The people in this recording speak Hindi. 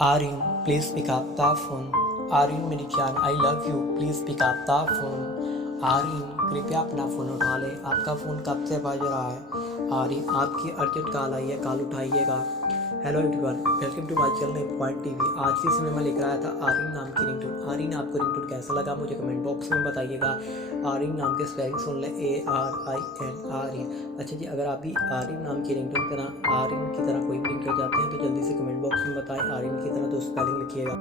Aryan please pick up the phone. Aryan मेरी जान I love you please pick up the phone. Aryan कृपया अपना फ़ोन उठा ले, आपका फ़ोन कब से बज रहा है। आर्यन आपकी अर्जेंट कॉल आई है, कॉल उठाइएगा। Hello everyone, welcome to my channel point TV. आज की इसमें मैं लेकर आया था आर्यन नाम की रिंगटोन। आर्यन आपको रिंगटोन कैसा लगा मुझे कमेंट बॉक्स में बताइएगा। आर्यन नाम के स्पेलिंग सुन लें, ARIN आर्यन। अच्छा जी, अगर आप भी आर्यन नाम की रिंगटोन की तरह आर्यन की तरह कोई भी रिंगटोन चाहते हैं तो जल्दी से कमेंट बॉक्स में बताएं। आर्यन की तरह तो स्पेलिंग लिखिएगा।